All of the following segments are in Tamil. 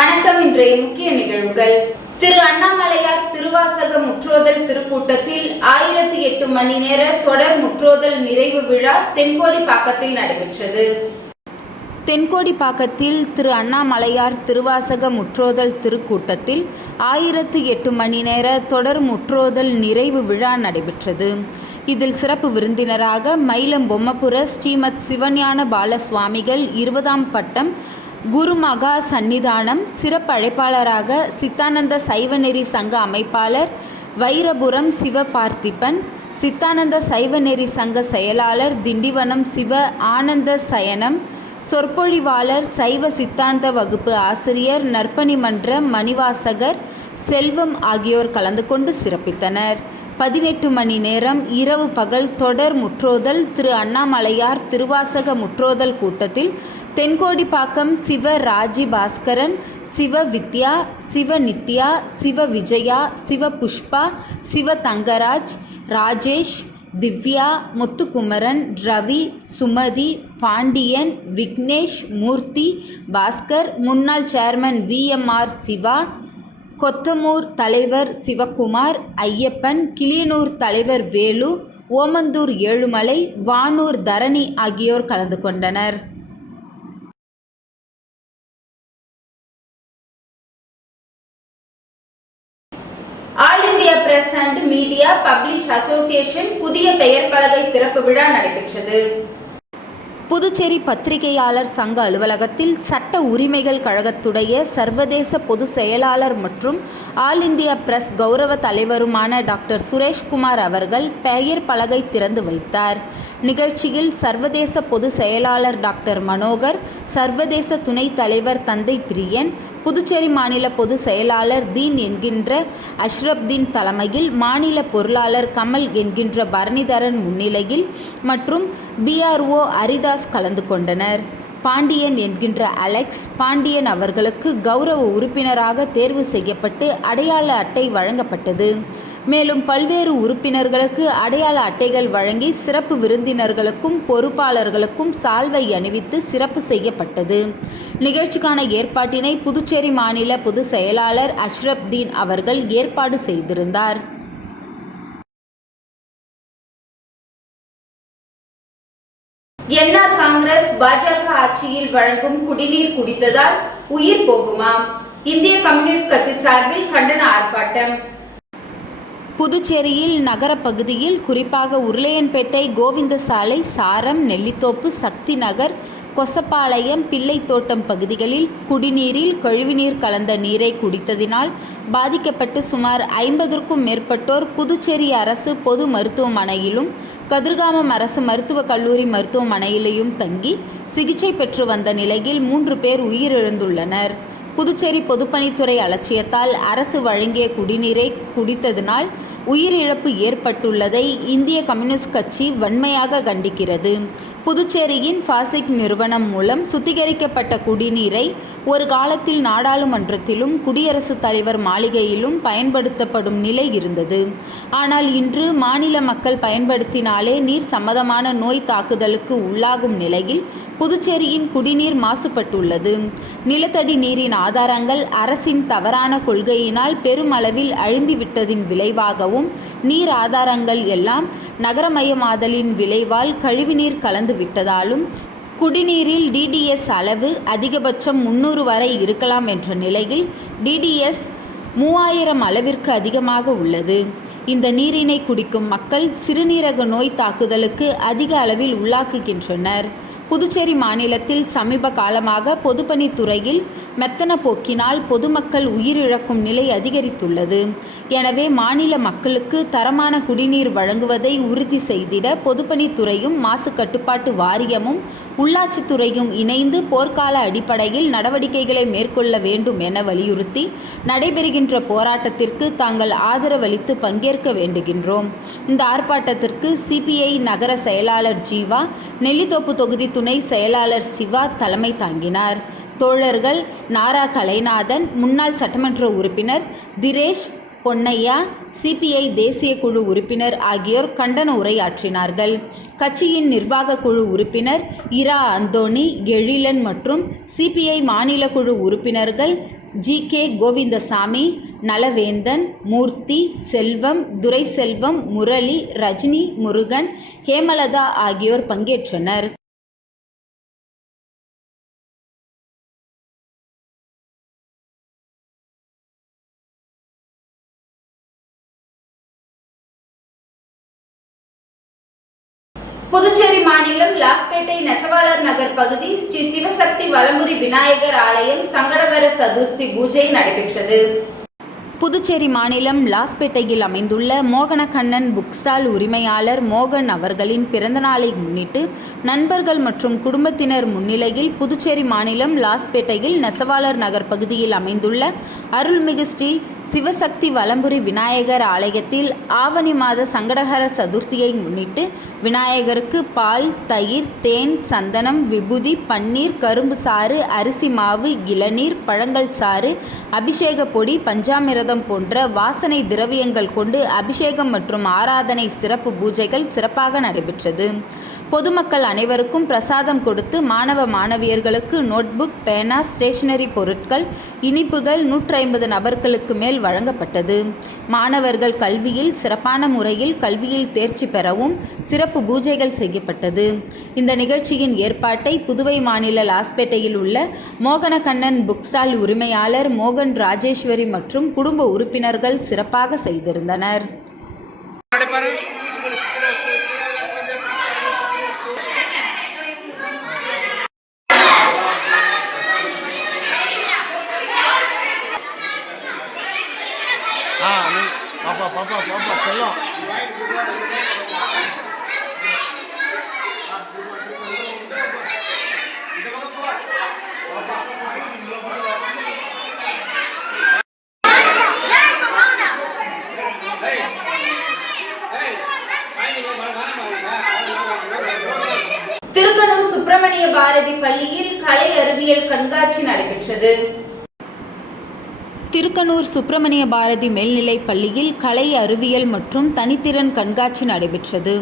வணக்கம். இன்றைய முக்கிய நிகழ்வுகள். திரு அண்ணாமலையார் திருவாசக முற்றோதல் திருக்கூட்டத்தில் 1008 மணி நேர தொடர் முற்றோதல் நிறைவு விழா தென்கோடிப்பாக்கத்தில் நடைபெற்றது. தென்கோடிப்பாக்கத்தில் திரு அண்ணாமலையார் திருவாசக முற்றோதல் திருக்கூட்டத்தில் 1008 மணி நேர தொடர் முற்றோதல் நிறைவு விழா நடைபெற்றது. இதில் சிறப்பு விருந்தினராக மயிலம் பொம்மபுர ஸ்ரீமத் சிவஞான பால சுவாமிகள் 20ஆம் பட்டம் குருமகா சந்நிதானம், சிறப்பு அழைப்பாளராக சித்தானந்த சைவநெறி சங்க அமைப்பாளர் வைரபுரம் சிவ பார்த்திபன், சித்தானந்த சைவநெறி சங்க செயலாளர் திண்டிவனம் சிவ ஆனந்த சயனம், சொற்பொழிவாளர் சைவ சித்தாந்த வகுப்பு ஆசிரியர் நற்பணி மன்ற மணிவாசகர் செல்வம் ஆகியோர் கலந்து கொண்டு சிறப்பித்தனர். 18 மணி நேரம் இரவு பகல் தொடர் முற்றோதல் திரு அண்ணாமலையார் திருவாசக முற்றோதல் கூட்டத்தில் தென்கோடிப்பாக்கம் சிவ ராஜி பாஸ்கரன், சிவ வித்யா, சிவ நித்யா, சிவ விஜயா, சிவ புஷ்பா, சிவ தங்கராஜ், ராஜேஷ், திவ்யா, முத்துக்குமரன், ரவி, சுமதி, பாண்டியன், விக்னேஷ், மூர்த்தி, பாஸ்கர், முன்னாள் சேர்மன் VMR சிவா, கொத்தமூர் தலைவர் சிவகுமார், ஐயப்பன், கிளியனூர் தலைவர் வேலு, ஓமந்தூர் ஏழுமலை, வானூர் தரணி ஆகியோர் கலந்து கொண்டனர். All India press and media publish association புதிய பெயர் பலகை திறப்பு விழா நடைபெற்றது. புதுச்சேரி பத்திரிகையாளர் சங்க அலுவலகத்தில் சட்ட உரிமைகள் கழகத்துடைய சர்வதேச பொது செயலாளர் மற்றும் ஆல் இந்தியா பிரஸ் கௌரவ தலைவருமான டாக்டர் சுரேஷ்குமார் அவர்கள் பெயர் பலகை திறந்து வைத்தார். நிகழ்ச்சியில் சர்வதேச பொது செயலாளர் டாக்டர் மனோகர், சர்வதேச துணைத் தலைவர் தந்தை பிரியன், புதுச்சேரி மாநில பொது செயலாளர் தீன் என்கின்ற அஷ்ரப்தீன் தலைமையில், மாநில பொருளாளர் கமல் என்கின்ற பரணிதரன் முன்னிலையில் மற்றும் BRO அரிதாஸ் கலந்து கொண்டனர். பாண்டியன் என்கின்ற அலெக்ஸ் பாண்டியன் அவர்களுக்கு கௌரவ உறுப்பினராக தேர்வு செய்யப்பட்டு அடையாள அட்டை வழங்கப்பட்டது. மேலும் பல்வேறு உறுப்பினர்களுக்கு அடையாள அட்டைகள் வழங்கி சிறப்பு விருந்தினர்களுக்கும் பொறுப்பாளர்களுக்கும் சால்வை அணிவித்து சிறப்பு செய்யப்பட்டது. நிகழ்ச்சிக்கான ஏற்பாட்டினை புதுச்சேரி மாநில பொது செயலாளர் அஷ்ரப்தீன் அவர்கள் ஏற்பாடு செய்திருந்தார். என்ஆர் காங்கிரஸ் பாஜக ஆட்சியில் வழங்கும் குடிநீர் குடித்ததால் உயிர் போகுமா? இந்திய கம்யூனிஸ்ட் கட்சி சார்பில் கண்டன ஆர்ப்பாட்டம். புதுச்சேரியில் நகர பகுதியில் குறிப்பாக உருளையன்பேட்டை, கோவிந்தசாலை, சாரம், நெல்லித்தோப்பு, சக்தி நகர், கொசப்பாளையம், பிள்ளைத்தோட்டம் பகுதிகளில் குடிநீரில் கழிவுநீர் கலந்த நீரை குடித்ததினால் பாதிக்கப்பட்டு சுமார் 50க்கும் மேற்பட்டோர் புதுச்சேரி அரசு பொது மருத்துவமனையிலும் கதிர்காமம் அரசு மருத்துவக் கல்லூரி மருத்துவமனையிலும் தங்கி சிகிச்சை பெற்று வந்த நிலையில் 3 பேர் உயிரிழந்துள்ளனர். புதுச்சேரி பொதுப்பணித்துறை அலட்சியத்தால் அரசு வழங்கிய குடிநீரை குடித்ததினால் உயிரிழப்பு ஏற்பட்டுள்ளதை இந்திய கம்யூனிஸ்ட் கட்சி வன்மையாக கண்டிக்கிறது. புதுச்சேரியின் ஃபாசிக் நிறுவனம் மூலம் சுத்திகரிக்கப்பட்ட குடிநீரை ஒரு காலத்தில் நாடாளுமன்றத்திலும் குடியரசுத் தலைவர் மாளிகையிலும் பயன்படுத்தப்படும் நிலை இருந்தது. ஆனால் இன்று மாநில மக்கள் பயன்படுத்தினாலே நீர் சம்பந்தமான நோய் தாக்குதலுக்கு உள்ளாகும் நிலையில் புதுச்சேரியின் குடிநீர் மாசுபட்டுள்ளது. நிலத்தடி நீரின் ஆதாரங்கள் அரசின் தவறான கொள்கையினால் பெருமளவில் அழிந்துவிட்டதின் விளைவாகவும் நீர் ஆதாரங்கள் எல்லாம் நகரமயமாதலின் விளைவால் கழிவுநீர் கலந்து விட்டதாலும் குடிநீரில் DDS அளவு அதிகபட்சம் 300 வரை இருக்கலாம் என்ற நிலையில் DDS 3000 அளவிற்கு அதிகமாக உள்ளது. இந்த நீரினை குடிக்கும் மக்கள் சிறுநீரக நோய் தாக்குதலுக்கு அதிக அளவில் உள்ளாக்குகின்றனர். புதுச்சேரி மாநிலத்தில் சமீப காலமாக பொதுப்பணித்துறையில் மெத்தன போக்கினால் பொதுமக்கள் உயிரிழக்கும் நிலை அதிகரித்துள்ளது. எனவே மாநில மக்களுக்கு தரமான குடிநீர் வழங்குவதை உறுதி செய்திட பொதுப்பணித்துறையும் மாசு கட்டுப்பாட்டு வாரியமும் உள்ளாட்சித்துறையும் இணைந்து போர்க்கால அடிப்படையில் நடவடிக்கைகளை மேற்கொள்ள வேண்டும் என வலியுறுத்தி நடைபெறுகின்ற போராட்டத்திற்கு தாங்கள் ஆதரவளித்து பங்கேற்க வேண்டுகின்றோம். இந்த ஆர்ப்பாட்டத்திற்கு CPI நகர செயலாளர் ஜீவா, நெல்லித்தோப்பு தொகுதி துணை செயலாளர் சிவா தலைமை தாங்கினார். தோழர்கள் நாரா கலைநாதன், முன்னாள் சட்டமன்ற உறுப்பினர் திரேஷ், பொன்னையா, சிபிஐ தேசிய குழு உறுப்பினர் ஆகியோர் கண்டன உரையாற்றினார்கள். கட்சியின் நிர்வாக குழு உறுப்பினர் இரா அந்தோணி, எழிலன் மற்றும் சிபிஐ மாநில குழு உறுப்பினர்கள் ஜி.கே. கோவிந்தசாமி, நலவேந்தன், மூர்த்தி, செல்வம், துரைசெல்வம், முரளி, ரஜினி, முருகன், ஹேமலதா ஆகியோர் பங்கேற்றனர். புதுச்சேரி மாநிலம் லாஸ்பேட்டை நெசவாளர் நகர் பகுதி ஸ்ரீ சிவசக்தி வலம்புரி விநாயகர் ஆலயம் சங்கடகர சதுர்த்தி பூஜை நடைபெற்றது. புதுச்சேரி மாநிலம் லாஸ்பேட்டையில் அமைந்துள்ள மோகனக்கண்ணன் புக் ஸ்டால் உரிமையாளர் மோகன் அவர்களின் பிறந்தநாளை முன்னிட்டு நண்பர்கள் மற்றும் குடும்பத்தினர் முன்னிலையில் புதுச்சேரி மாநிலம் லாஸ்பேட்டையில் நெசவாளர் நகர் பகுதியில் அமைந்துள்ள அருள்மிகு ஸ்ரீ சிவசக்தி வலம்புரி விநாயகர் ஆலயத்தில் ஆவணி மாத சங்கடகர சதுர்த்தியை முன்னிட்டு விநாயகருக்கு பால், தயிர், தேன், சந்தனம், விபூதி, பன்னீர், கரும்பு சாறு, அரிசி மாவு, இளநீர், பழங்கள் சாறு, அபிஷேக பொடி, பஞ்சாமிரதம் போன்ற வாசனை திரவியங்கள் கொண்டு அபிஷேகம் மற்றும் ஆராதனை சிறப்பு பூஜைகள் சிறப்பாக நடைபெற்றது. பொதுமக்கள் அனைவருக்கும் பிரசாதம் கொடுத்து மாணவ மாணவியர்களுக்கு நோட்புக், பேனா, ஸ்டேஷனரி பொருட்கள், இனிப்புகள் 150 நபர்களுக்கு மேல் வழங்கப்பட்டது. மாணவர்கள் கல்வியில் சிறப்பான முறையில் கல்வியில் தேர்ச்சி பெறவும் சிறப்பு பூஜைகள் செய்யப்பட்டது. இந்த நிகழ்ச்சியின் ஏற்பாட்டை புதுவை மாநில லாஸ்பேட்டையில் உள்ள மோகனக்கண்ணன் புக் ஸ்டால் உரிமையாளர் மோகன் ராஜேஸ்வரி மற்றும் குடும்ப உறுப்பினர்கள் சிறப்பாக செய்திருந்தனர். பாப்பா செல்லம் திருக்கனூர் சுப்பிரமணிய பாரதி பள்ளியில் கலை அறிவியல் கண்காட்சி நடைபெற்றது. திருக்கனூர் சுப்பிரமணிய பாரதி மேல்நிலைப் பள்ளியில் கலை அறிவியல் மற்றும் தனித்திறன் கண்காட்சி நடைபெற்றது.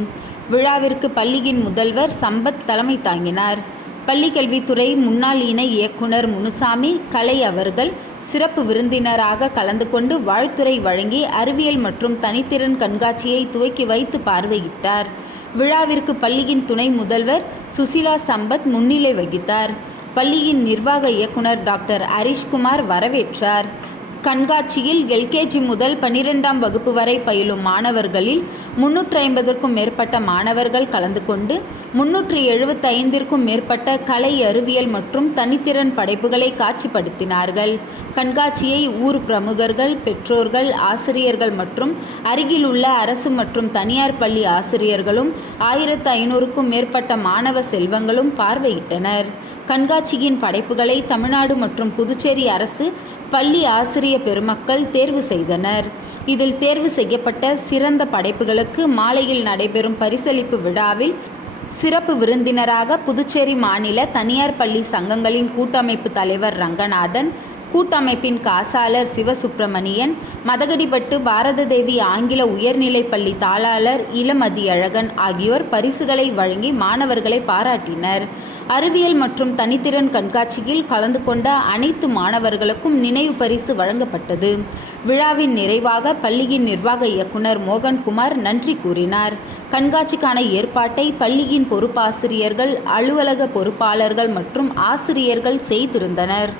விழாவிற்கு பள்ளியின் முதல்வர் சம்பத் தலைமை தாங்கினார். பள்ளி கல்வித்துறை முன்னாள் இணை இயக்குனர் முனுசாமி கலை அவர்கள் சிறப்பு விருந்தினராக கலந்து கொண்டு வாழ்த்துரை வழங்கி அறிவியல் மற்றும் தனித்திறன் கண்காட்சியை துவக்கி வைத்து பார்வையிட்டார். விழாவிற்கு பள்ளியின் துணை முதல்வர் சுசிலா சம்பத் முன்னிலை வகித்தார். பள்ளியின் நிர்வாக இயக்குனர் டாக்டர் ஹரிஷ்குமார் வரவேற்றார். கண்காட்சியில் எல்கேஜி முதல் 12ஆம் வகுப்பு வரை பயிலும் மாணவர்களில் 350க்கும் மேற்பட்ட மாணவர்கள் கலந்து கொண்டு 375க்கும் மேற்பட்ட கலை அறிவியல் மற்றும் தனித்திறன் படைப்புகளை காட்சிப்படுத்தினார்கள். கண்காட்சியை ஊர் பிரமுகர்கள், பெற்றோர்கள், ஆசிரியர்கள் மற்றும் அருகில் உள்ள அரசு மற்றும் தனியார் பள்ளி ஆசிரியர்களும் 1500க்கும் மேற்பட்ட மாணவ செல்வங்களும் பார்வையிட்டனர். கண்காட்சியின் படைப்புகளை தமிழ்நாடு மற்றும் புதுச்சேரி அரசு பள்ளி ஆசிரிய பெருமக்கள் தேர்வு செய்தனர். இதில் தேர்வு செய்யப்பட்ட சிறந்த படைப்புகளுக்கு மாலையில் நடைபெறும் பரிசளிப்பு விழாவில் சிறப்பு விருந்தினராக புதுச்சேரி மாநில தனியார் பள்ளி சங்கங்களின் கூட்டமைப்பு தலைவர் ரங்கநாதன், கூட்டமைப்பின் காசாளர் சிவசுப்பிரமணியன், மதகடிப்பட்டு பாரததேவி ஆங்கில உயர்நிலைப்பள்ளி தாளாளர் இளமதியழகன் ஆகியோர் பரிசுகளை வழங்கி மாணவர்களை பாராட்டினர். அறிவியல் மற்றும் தனித்திறன் கண்காட்சியில் கலந்து கொண்ட அனைத்து மாணவர்களுக்கும் நினைவு பரிசு வழங்கப்பட்டது. விழாவின் நிறைவாக பள்ளியின் நிர்வாக இயக்குனர் மோகன்குமார் நன்றி கூறினார். கண்காட்சிக்கான ஏற்பாட்டை பள்ளியின் பொறுப்பாசிரியர்கள், அலுவலக பொறுப்பாளர்கள் மற்றும் ஆசிரியர்கள் செய்திருந்தனர்.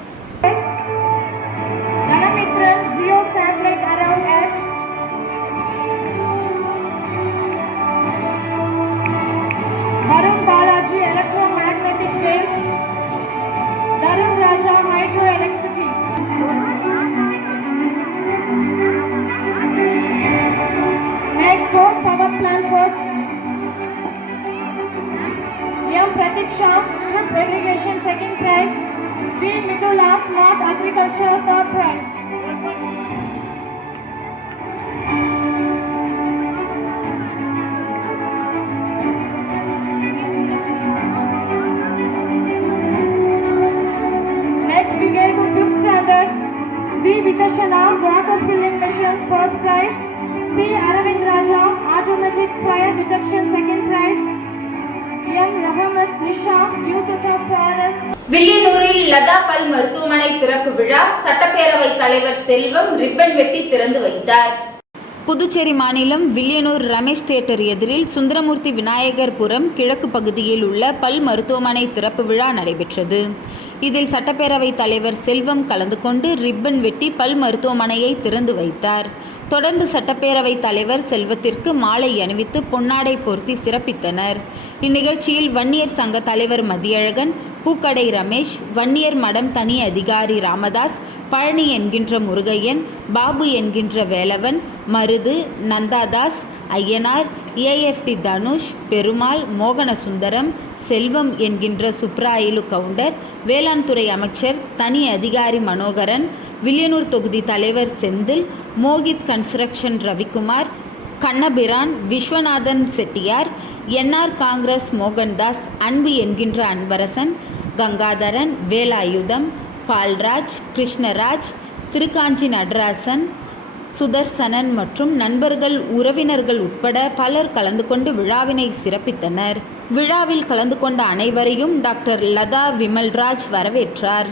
Power plant for M. Pratiksha, Trip Irrigation, second prize. B. Midula, Smart Agriculture, third prize. Next we get to 5th standard. B. Vikashana, water filling machine, first Latha பல் மருத்துவமனை திறப்பு விழா சட்டப்பேரவைத் தலைவர் செல்வம் ரிப்பன் வெட்டி திறந்து வைத்தார். புதுச்சேரி மாநிலம் வில்லியனூர் ரமேஷ் தியேட்டர் எதிரில் சுந்தரமூர்த்தி விநாயகர்புரம் கிழக்கு பகுதியில் உள்ள பல் மருத்துவமனை திறப்பு விழா நடைபெற்றது. இதில் சட்டப்பேரவைத் தலைவர் செல்வம் கலந்து கொண்டு ரிப்பன் வெட்டி பல் மருத்துவமனையை திறந்து வைத்தார். தொடர்ந்து சட்டப்பேரவைத் தலைவர் செல்வத்திற்கு மாலை அணிவித்து பொன்னாடை போர்த்தி சிறப்பித்தனர். இந்நிகழ்ச்சியில் வன்னியர் சங்க தலைவர் மதியழகன், பூக்கடை ரமேஷ், வன்னியர் மடம் தனி அதிகாரி ராமதாஸ், பழனி என்கின்ற முருகையன், பாபு என்கின்ற வேலவன், மருது, நந்தாதாஸ், ஐயனார், ஏஎஃப்டி தனுஷ், பெருமாள், மோகனசுந்தரம், செல்வம் என்கின்ற சுப்ராயிலு கவுண்டர், வேளாண் துறை அமைச்சர் தனி அதிகாரி மனோகரன், வில்லியனூர் தொகுதி தலைவர் செந்தில், மோகித் கன்ஸ்ட்ரக்ஷன் ரவிக்குமார், கண்ணபிரான், விஸ்வநாதன் செட்டியார், என்ஆர் காங்கிரஸ் மோகன்தாஸ், அன்பு என்கின்ற அன்பரசன், கங்காதரன், வேலாயுதம், பால்ராஜ், கிருஷ்ணராஜ், திருக்காஞ்சி நடராசன், சுதர்சனன் மற்றும் நண்பர்கள், உறவினர்கள் உட்பட பலர் கலந்து கொண்டு விழாவினை சிறப்பித்தனர். விழாவில் கலந்து கொண்ட அனைவரையும் டாக்டர் லதா விமல்ராஜ் வரவேற்றார்.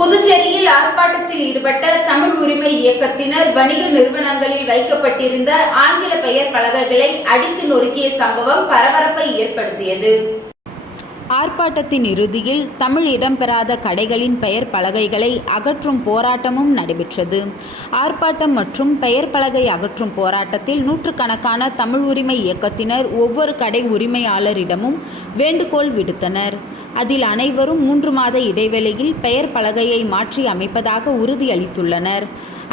புதுச்சேரியில் ஆர்ப்பாட்டத்தில் ஈடுபட்ட தமிழ் உரிமை இயக்கத்தினர் வணிக நிறுவனங்களில் வைக்கப்பட்டிருந்த ஆங்கில பெயர் பலகைகளை அடித்து நொறுக்கிய சம்பவம் பரபரப்பை ஏற்படுத்தியது. ஆர்ப்பாட்டத்தின் இறுதியில் தமிழ் இடம்பெறாத கடைகளின் பெயர் பலகைகளை அகற்றும் போராட்டமும் நடைபெற்றது. ஆர்ப்பாட்டம் மற்றும் பெயர் பலகை அகற்றும் போராட்டத்தில் நூற்றுக்கணக்கான தமிழ் உரிமை இயக்கத்தினர் ஒவ்வொரு கடை உரிமையாளரிடமும் வேண்டுகோள் விடுத்தனர். அதில் அனைவரும் 3 மாத இடைவெளியில் பெயர் பலகையை மாற்றி அமைப்பதாக உறுதியளித்துள்ளனர்.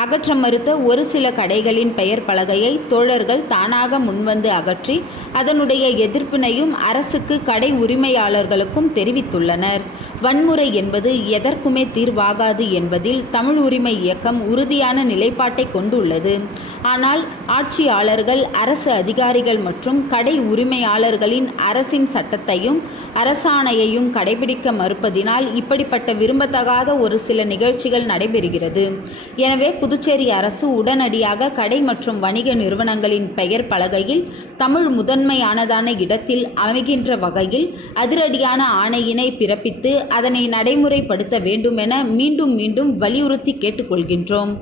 அகற்ற மறுத்த ஒரு சில கடைகளின் பெயர் பலகையை தோழர்கள் தானாக முன்வந்து அகற்றி அதனுடைய எதிர்ப்பினையும் அரசுக்கு கடை உரிமையாளர்களுக்கும் தெரிவித்துள்ளனர். வன்முறை என்பது எதற்குமே தீர்வாகாது என்பதில் தமிழ் உரிமை இயக்கம் உறுதியான நிலைப்பாட்டை கொண்டுள்ளது. ஆனால் ஆட்சியாளர்கள், அரசு அதிகாரிகள் மற்றும் கடை உரிமையாளர்களின் அரசின் சட்டத்தையும் அரசாணையையும் கடைபிடிக்க மறுப்பதினால் இப்படிப்பட்ட விரும்பத்தகாத ஒரு சில நிகழ்ச்சிகள் நடைபெறுகிறது. எனவே புதுச்சேரி அரசு உடனடியாக கடை மற்றும் வணிக நிறுவனங்களின் பெயர் பலகையில் தமிழ் முதன்மையானதான இடத்தில் அமைகின்ற வகையில் அதிரடியான ஆணையினை பிறப்பித்து அதனை நடைமுறைப்படுத்த வேண்டுமென மீண்டும் மீண்டும் வலியுறுத்தி கேட்டுக்கொள்கின்றோம்.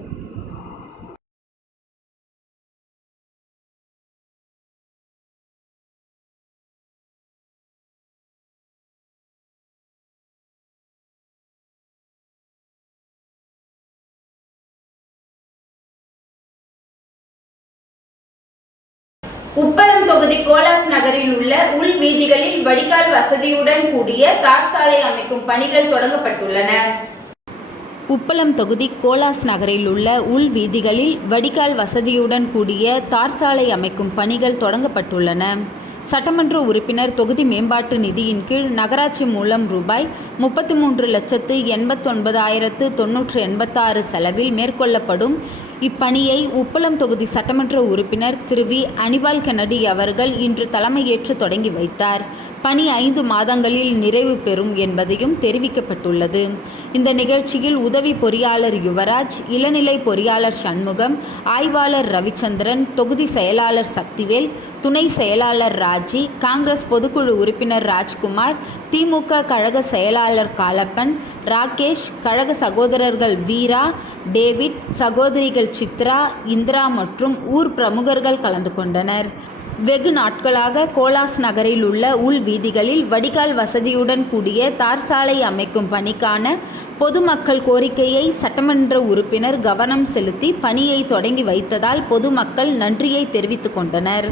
உப்பளம் தொகுதி கோலாஸ் நகரில் உள்ள உள் வீதிகளில் வடிகால் வசதியுடன் கூடிய தார் சாலை அமைக்கும் பணிகள் தொடங்கப்பட்டுள்ளன. உப்பளம் தொகுதி கோலாஸ் நகரில் உள்ள உள் வீதிகளில் வடிகால் வசதியுடன் கூடிய தார் சாலை அமைக்கும் பணிகள் தொடங்கப்பட்டுள்ளன. சட்டமன்ற உறுப்பினர் தொகுதி மேம்பாட்டு நிதியின் கீழ் நகராட்சி மூலம் ரூபாய் 33,89,986 செலவில் மேற்கொள்ளப்படும் இப்பணியை உப்பளம் தொகுதி சட்டமன்ற உறுப்பினர் திரு வி. அனிபால் கென்னடி அவர்கள் இன்று தலைமையேற்று தொடங்கி வைத்தார். பணி 5 மாதங்களில் நிறைவு பெறும் என்பதையும் தெரிவிக்கப்பட்டுள்ளது. இந்த நிகழ்ச்சியில் உதவி பொறியாளர் யுவராஜ், இளநிலை பொறியாளர் சண்முகம், ஆய்வாளர் ரவிச்சந்திரன், தொகுதி செயலாளர் சக்திவேல், துணை செயலாளர் ராஜி, காங்கிரஸ் பொதுக்குழு உறுப்பினர் ராஜ்குமார், திமுக கழக செயலாளர் காலப்பன், ராகேஷ், கழக சகோதரர்கள் வீரா, டேவிட், சகோதரிகள் சித்ரா, இந்திரா மற்றும் ஊர் பிரமுகர்கள் கலந்து கொண்டனர். வெகு நாட்களாக கோலாஸ் நகரில் உள்ள உள் வீதிகளில் வடிகால் வசதியுடன் கூடிய தார் சாலை அமைக்கும் பணிக்கான பொதுமக்கள் கோரிக்கையை சட்டமன்ற உறுப்பினர் கவனம் செலுத்தி பணியை தொடங்கி வைத்ததால் பொதுமக்கள் நன்றியை தெரிவித்துக் கொண்டனர்.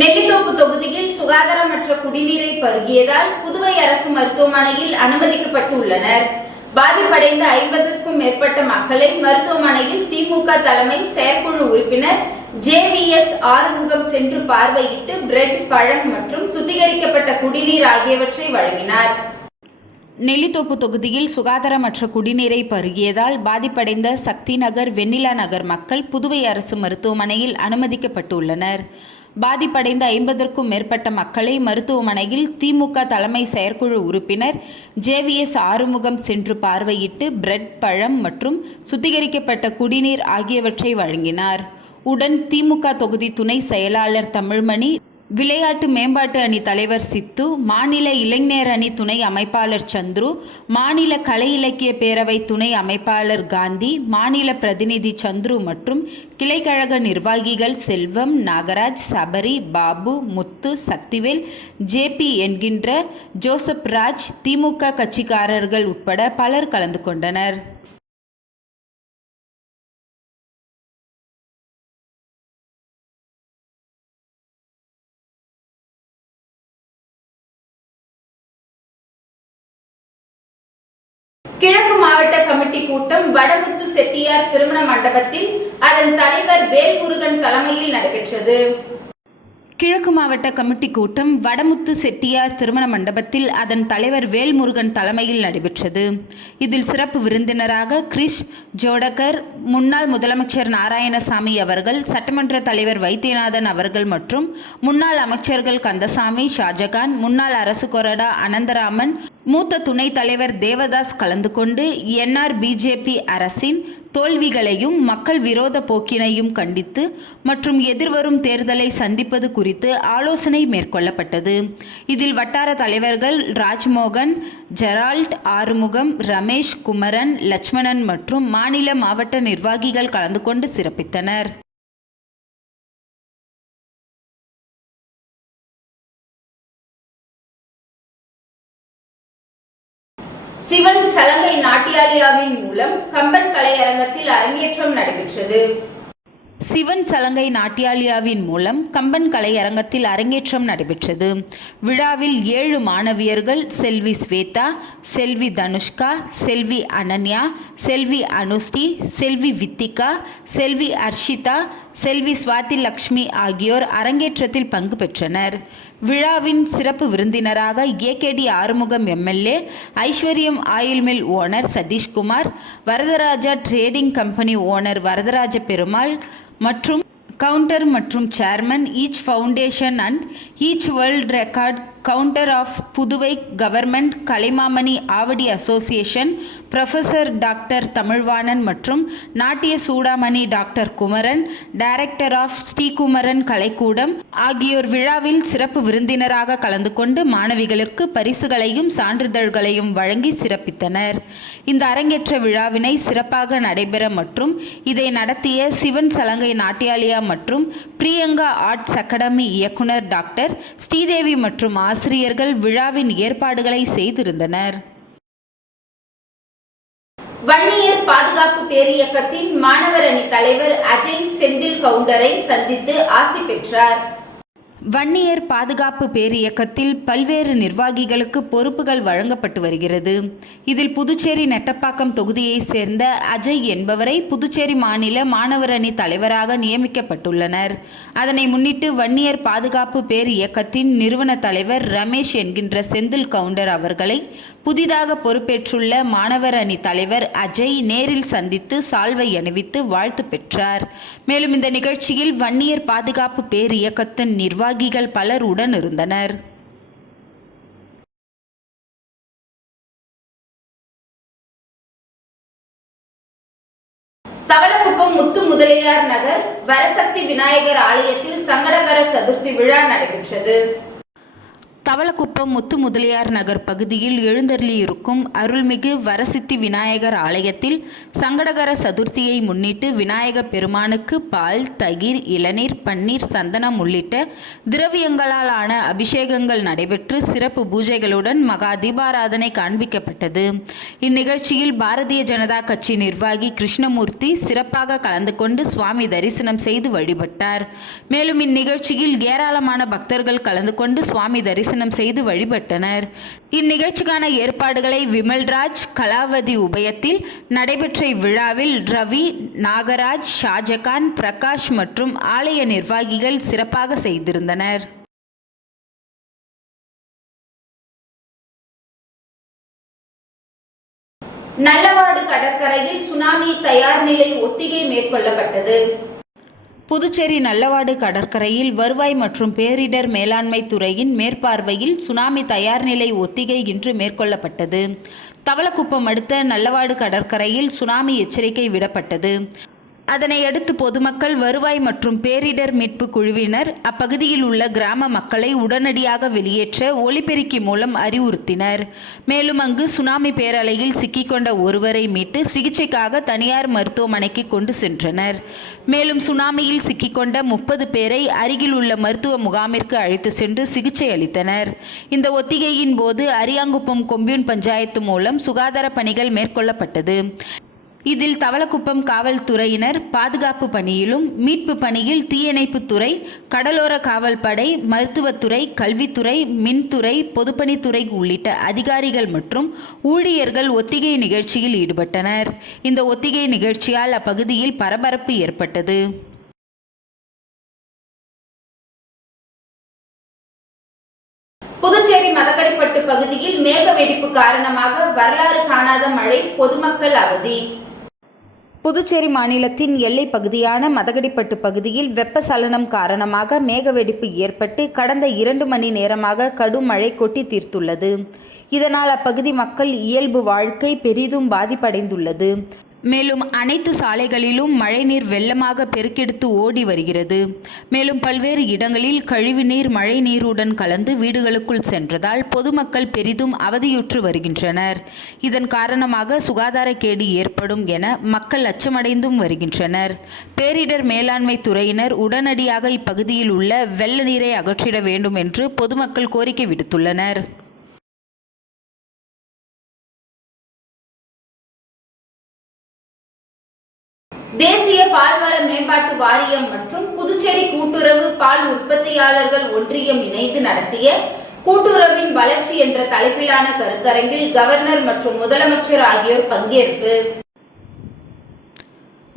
நெல்லித்தோப்பு தொகுதியில் சுகாதாரமற்ற குடிநீரை பருகியதால் புதுவை அரசு மருத்துவமனையில் அனுமதிக்கப்பட்டு உள்ளனர். பாதிப்படைந்த 50க்கும் மேற்பட்ட மக்களை மருத்துவமனையில் திமுக தலைமை செயற்குழு உறுப்பினர் JVS ஆறுமுகம் சென்று பார்வையிட்டு பிரெட், பழம் மற்றும் சுத்திகரிக்கப்பட்ட குடிநீர் ஆகியவற்றை வழங்கினார். நெல்லித்தோப்பு தொகுதியில் சுகாதாரமற்ற குடிநீரை பருகியதால் பாதிப்படைந்த சக்தி நகர், வெண்ணிலா நகர் மக்கள் புதுவை அரசு மருத்துவமனையில் அனுமதிக்கப்பட்டுள்ளனர். பாதிப்படைந்த 50க்கும் மேற்பட்ட மக்களை மருத்துவமனையில் திமுக தலைமை செயற்குழு உறுப்பினர் JVS ஆறுமுகம் சென்று பார்வையிட்டு பிரெட், பழம் மற்றும் சுத்திகரிக்கப்பட்ட குடிநீர் ஆகியவற்றை வழங்கினார். உடன் திமுக தொகுதி துணை செயலாளர் தமிழ்மணி, விளையாட்டு மேம்பாட்டு அணி தலைவர் சித்து, மாநில இளைஞர் அணி துணை அமைப்பாளர் சந்துரு, மாநில கலை இலக்கிய பேரவை துணை அமைப்பாளர் காந்தி, மாநில பிரதிநிதி சந்துரு மற்றும் கிளைக்கழக நிர்வாகிகள் செல்வம், நாகராஜ், சபரி, பாபு, முத்து, சக்திவேல், JP என்கின்ற ஜோசப் ராஜ், திமுக கட்சிக்காரர்கள் உட்பட பலர் கலந்து கொண்டனர். கிழக்கு மாவட்ட கமிட்டி கூட்டம் வடமுத்து செட்டியார் திருமண மண்டபத்தில் அதன் தலைவர் வேல்முருகன் தலைமையில் நடைபெற்றது. கிழக்கு மாவட்ட கமிட்டி கூட்டம் வடமுத்து செட்டியார் திருமண மண்டபத்தில் அதன் தலைவர் வேல்முருகன் தலைமையில் நடைபெற்றது. இதில் சிறப்பு விருந்தினராக கிரிஷ் ஜோடகர், முன்னாள் முதலமைச்சர் நாராயணசாமி அவர்கள், சட்டமன்ற தலைவர் வைத்தியநாதன் அவர்கள் மற்றும் முன்னாள் அமைச்சர்கள் கந்தசாமி, ஷாஜகான், முன்னாள் அரசு கொறடா அனந்தராமன், மூத்த துணைத் தலைவர் தேவதாஸ் கலந்து கொண்டு NRBJP அரசின் தோல்விகளையும் மக்கள் விரோத போக்கினையும் கண்டித்து மற்றும் எதிர்வரும் தேர்தலை சந்திப்பது குறித்து ஆலோசனை மேற்கொள்ளப்பட்டது. இதில் வட்டார தலைவர்கள் ராஜ்மோகன், ஜெரால்ட், ஆறுமுகம், ரமேஷ், குமரன், லட்சுமணன் மற்றும் மாநில மாவட்ட நிர்வாகிகள் கலந்து கொண்டு சிறப்பித்தனர். சிவன் சலங்கை நாட்டியாலியாவின் மூலம் கம்பன் கலையரங்கத்தில் அரங்கேற்றம் நடைபெற்றது. சிவன் சலங்கை நாட்டியாலியாவின் மூலம் கம்பன் கலையரங்கத்தில் அரங்கேற்றம் நடைபெற்றது. விழாவில் 7 மாணவியர்கள் செல்வி ஸ்வேதா, செல்வி தனுஷ்கா, செல்வி அனன்யா, செல்வி அனுஸ்ரீ, செல்வி வித்திகா, செல்வி அர்ஷிதா, செல்வி சுவாதி லக்ஷ்மி ஆகியோர் அரங்கேற்றத்தில் பங்கு பெற்றனர். விழாவின் சிறப்பு விருந்தினராக AKD Arumugam MLA, Aishwaryam oil mill owner Sathishkumar, Varadaraja trading company owner Varadaraja Perumal மற்றும் கவுண்டர் மற்றும் chairman each foundation and each world record counter of Puduvai government Kalaimamani Avadi association professor doctor Tamilvanan மற்றும் நாட்டிய சூடாமணி doctor Kumaran, director of Srikumaran Kalaikoodam ஆகியோர் விழாவில் சிறப்பு விருந்தினராக கலந்து கொண்டு மாணவிகளுக்கு பரிசுகளையும் சான்றிதழ்களையும் வழங்கி சிறப்பித்தனர். இந்த அரங்கேற்ற விழாவினை சிறப்பாக நடைபெற மற்றும் இதை நடத்திய சிவன் சலங்கை நாட்டியாலியா மற்றும் பிரியங்கா ஆர்ட்ஸ் அகாடமி இயக்குனர் டாக்டர் ஸ்ரீதேவி மற்றும் ஆசிரியர்கள் விழாவின் ஏற்பாடுகளை செய்திருந்தனர். வன்னியர் பாதுகாப்பு பேரியக்கத்தின் மாணவர் அணி தலைவர் அஜய் செந்தில் கவுண்டரை சந்தித்து ஆசி பெற்றார். வன்னியர் பாதுகாப்பு பேரியக்கத்தில் பல்வேறு நிர்வாகிகளுக்கு பொறுப்புகள் வழங்கப்பட்டு வருகிறது. இதில் புதுச்சேரி நெட்டப்பாக்கம் தொகுதியை சேர்ந்த அஜய் என்பவரை புதுச்சேரி மாநில மாணவர் அணி தலைவராக நியமிக்கப்பட்டுள்ளனர். அதனை முன்னிட்டு வன்னியர் பாதுகாப்பு பேரியக்கத்தின் நிறுவன தலைவர் ரமேஷ் என்கின்ற செந்தில் கவுண்டர் அவர்களை புதிதாக பொறுப்பேற்றுள்ள மாணவர் அணி தலைவர் அஜய் நேரில் சந்தித்து சால்வை அணிவித்து வாழ்த்து பெற்றார். மேலும் இந்த நிகழ்ச்சியில் வன்னியர் பாதுகாப்பு பேரியக்கத்தின் நிர்வாகிகள் பலர் உடன் இருந்தனர். தவளக்குப்பம் முத்து முதலியார் நகர் வரசக்தி விநாயகர் ஆலயத்தில் சங்கடகர சதுர்த்தி விழா நடைபெற்றது. தவளக்குப்பம் முத்து முதலியார் நகர் பகுதியில் எழுந்தருளியிருக்கும் அருள்மிகு வரசித்தி விநாயகர் ஆலயத்தில் சங்கடகர சதுர்த்தியை முன்னிட்டு விநாயகப் பெருமானுக்கு பால், தயிர், இளநீர், பன்னீர், சந்தனம் உள்ளிட்ட திரவியங்களால் ஆன அபிஷேகங்கள் நடைபெற்று சிறப்பு பூஜைகளுடன் மகா தீபாராதனை காண்பிக்கப்பட்டது. இந்நிகழ்ச்சியில் பாரதிய ஜனதா கட்சி நிர்வாகி கிருஷ்ணமூர்த்தி சிறப்பாக கலந்து கொண்டு சுவாமி தரிசனம் செய்து வழிபட்டார். மேலும் இந்நிகழ்ச்சியில் ஏராளமான பக்தர்கள் கலந்து கொண்டு சுவாமி தரிசனம் செய்து வழிபட்டனர். இந்நிகழ்ச்சிக்கான ஏற்பாடுகளை விமல்ராஜ், கலாவதி உபயத்தில் நடைபெற்ற இவ்விழாவில் ரவி, நாகராஜ், ஷாஜகான், பிரகாஷ் மற்றும் ஆலய நிர்வாகிகள் சிறப்பாக செய்திருந்தனர். நல்லவாடு கடற்கரையில் சுனாமி தயார் நிலை ஒத்திகை மேற்கொள்ளப்பட்டது. புதுச்சேரி நல்லவாடு கடற்கரையில் வருவாய் மற்றும் பேரிடர் மேலாண்மை துறையின் மேற்பார்வையில் சுனாமி தயார்நிலை ஒத்திகை இன்று மேற்கொள்ளப்பட்டது. தவளக்குப்பம் அடுத்த நல்லவாடு கடற்கரையில் சுனாமி எச்சரிக்கை விடப்பட்டது. அதனையடுத்து பொதுமக்கள், வருவாய் மற்றும் பேரிடர் மீட்பு குழுவினர் அப்பகுதியில் உள்ள கிராம மக்களை உடனடியாக வெளியேற்ற ஒலிபெருக்கி மூலம் அறிவுறுத்தினர். மேலும் அங்கு சுனாமி பேரலையில் சிக்கிக்கொண்ட ஒருவரை மீட்டு சிகிச்சைக்காக தனியார் மருத்துவமனைக்கு கொண்டு சென்றனர். மேலும் சுனாமியில் சிக்கிக்கொண்ட 30 பேரை அருகில் உள்ள மருத்துவ முகாமிற்கு அழைத்து சென்று சிகிச்சை அளித்தனர். இந்த ஒத்திகையின் போது அரியாங்குப்பம் கொம்யூன் பஞ்சாயத்து மூலம் சுகாதார பணிகள் மேற்கொள்ளப்பட்டது. இதில் தவளக்குப்பம் காவல்துறையினர் பாதுகாப்பு பணியிலும், மீட்பு பணியில் தீயணைப்புத்துறை, கடலோர காவல்படை, மருத்துவத்துறை, கல்வித்துறை, மின்துறை, பொதுப்பணித்துறை உள்ளிட்ட அதிகாரிகள் மற்றும் ஊழியர்கள் ஒத்திகை நிகழ்ச்சியில் ஈடுபட்டனர். இந்த ஒத்திகை நிகழ்ச்சியால் அப்பகுதியில் பரபரப்பு ஏற்பட்டது. புதுச்சேரி மதகடிப்பட்டு பகுதியில் மேக வெடிப்பு காரணமாக வரலாறு காணாத மழை, பொதுமக்கள் அவதி. புதுச்சேரி மாநிலத்தின் எல்லை பகுதியான மதகடிப்பட்டு பகுதியில் வெப்பசலனம் காரணமாக மேகவெடிப்பு ஏற்பட்டு கடந்த 2 மணி நேரமாக கடும் மழை கொட்டி தீர்த்துள்ளது. இதனால் அப்பகுதி மக்கள் இயல்பு வாழ்க்கை பெரிதும் பாதிப்படைந்துள்ளது. மேலும் அனைத்து சாலைகளிலும் மழைநீர் வெள்ளமாக பெருக்கெடுத்து ஓடி வருகிறது. மேலும் பல்வேறு இடங்களில் கழிவுநீர் மழை நீருடன் கலந்து வீடுகளுக்குள் சென்றதால் பொதுமக்கள் பெரிதும் அவதியுற்று வருகின்றனர். இதன் காரணமாக சுகாதாரக்கேடு ஏற்படும் என மக்கள் அச்சமடைந்தும் வருகின்றனர். பேரிடர் மேலாண்மை துறையினர் உடனடியாக இப்பகுதியில் உள்ள வெள்ள நீரை அகற்றிட வேண்டும் என்று பொதுமக்கள் கோரிக்கை விடுத்துள்ளனர். தேசிய பால்வள மேம்பாட்டு வாரியம் மற்றும் புதுச்சேரி கூட்டுறவு பால் உற்பத்தியாளர்கள் ஒன்றியம் இணைந்து நடத்திய கூட்டுறவின் வளர்ச்சி என்ற தலைப்பிலான கருத்தரங்கில் கவர்னர் மற்றும் முதலமைச்சர் ஆகியோர் பங்கேற்பு.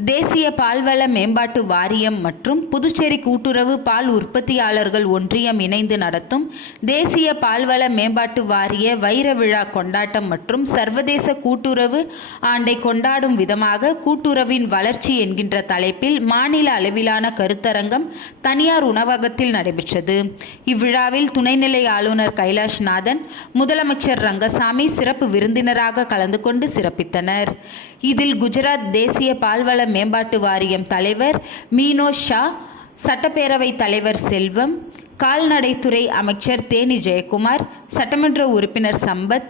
தேசிய பால்வள மேம்பாட்டு வாரியம் மற்றும் புதுச்சேரி கூட்டுறவு பால் உற்பத்தியாளர்கள் ஒன்றியம் இணைந்து நடத்தும் தேசிய பால்வள மேம்பாட்டு வாரிய வைர விழா கொண்டாட்டம் மற்றும் சர்வதேச கூட்டுறவு ஆண்டை கொண்டாடும் விதமாக கூட்டுறவின் வளர்ச்சி என்கின்ற தலைப்பில் மாநில அளவிலான கருத்தரங்கம் தனியார் உணவகத்தில் நடைபெற்றது. இவ்விழாவில் துணைநிலை ஆளுநர் கைலாஷ்நாதன், முதலமைச்சர் ரங்கசாமி சிறப்பு விருந்தினராக கலந்து கொண்டு சிறப்பித்தனர். இதில் குஜராத் தேசிய பால்வள மேம்பாட்டு வாரியம் தலைவர் மீனோ ஷா, சட்டப்பேரவை தலைவர் செல்வம், கால்நடைத்துறை அமைச்சர் தேனி ஜெயக்குமார், சட்டமன்ற உறுப்பினர் சம்பத்,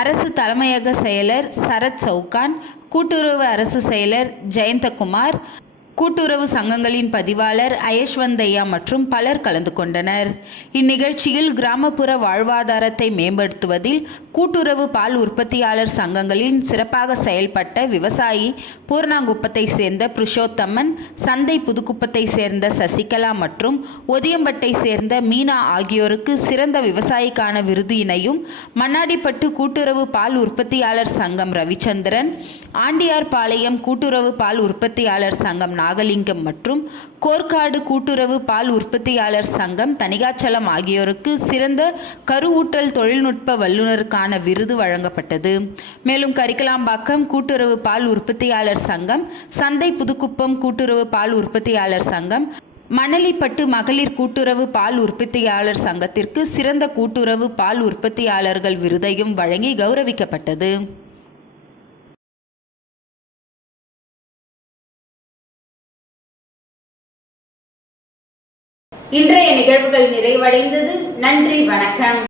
அரசு தலைமையக செயலர் சரத் சவுகான், கூட்டுறவு அரசு செயலர் ஜெயந்தகுமார், கூட்டுறவு சங்கங்களின் பதிவாளர் அயஷ்வந்தையா மற்றும் பலர் கலந்து கொண்டனர். இந்நிகழ்ச்சியில் கிராமப்புற வாழ்வாதாரத்தை மேம்படுத்துவதில் கூட்டுறவு பால் உற்பத்தியாளர் சங்கங்களின் சிறப்பாக செயல்பட்ட விவசாயி பூர்ணாங்குப்பத்தை சேர்ந்த புருஷோத்தமன், சந்தை புதுக்குப்பத்தை சேர்ந்த சசிகலா மற்றும் ஒதியம்பட்டை சேர்ந்த மீனா ஆகியோருக்கு சிறந்த விவசாயிக்கான விருது இணையும், மண்ணாடிப்பட்டு கூட்டுறவு பால் உற்பத்தியாளர் சங்கம் ரவிச்சந்திரன், ஆண்டியார்பாளையம் கூட்டுறவு பால் உற்பத்தியாளர் சங்கம் நாகலிங்கம் மற்றும் கோர்க்காடு கூட்டுறவு பால் உற்பத்தியாளர் சங்கம் தனிகாச்சலம் ஆகியோருக்கு சிறந்த கருவூட்டல் தொழில்நுட்ப வல்லுநருக்கான விருது வழங்கப்பட்டது. மேலும் கரிக்கலாம்பாக்கம் கூட்டுறவு பால் உற்பத்தியாளர் சங்கம், சந்தை புதுக்குப்பம் கூட்டுறவு பால் உற்பத்தியாளர் சங்கம், மணலிப்பட்டு மகளிர் கூட்டுறவு பால் உற்பத்தியாளர் சங்கத்திற்கு சிறந்த கூட்டுறவு பால் உற்பத்தியாளர்கள் விருதையும் வழங்கி கௌரவிக்கப்பட்டது. இன்றைய நிகழ்வுகள் நிறைவடைந்தது. நன்றி, வணக்கம்.